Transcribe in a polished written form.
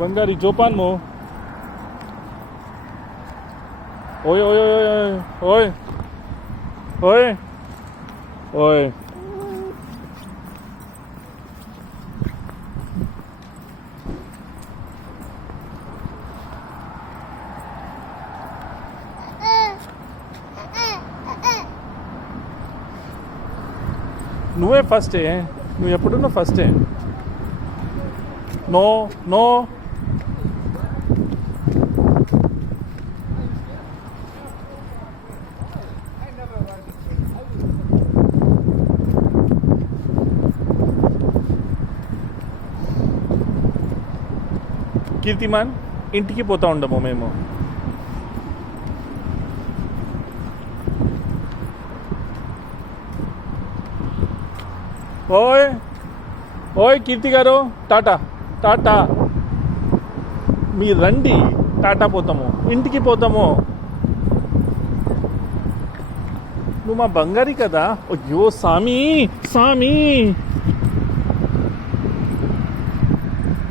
బంగారి జోపాన్ మో. ఓయ్ ఓయ్ ఓయ్ ఓయ్ ఓయ్ ఓయ్. నువ్వే ఫస్టే, నువ్వు ఎప్పుడున్నా ఫస్టే. No no. కీర్తిమాన్, ఇంటికి పోతా ఉండము మేము. ఓయ్ ఓయ్ కీర్తి గారు, టాటా టాటా. మీరు రండి, టాటా పోతాము, ఇంటికి పోతాము. నువ్వు మా బంగారి కదా. అయ్యో సామి సామి.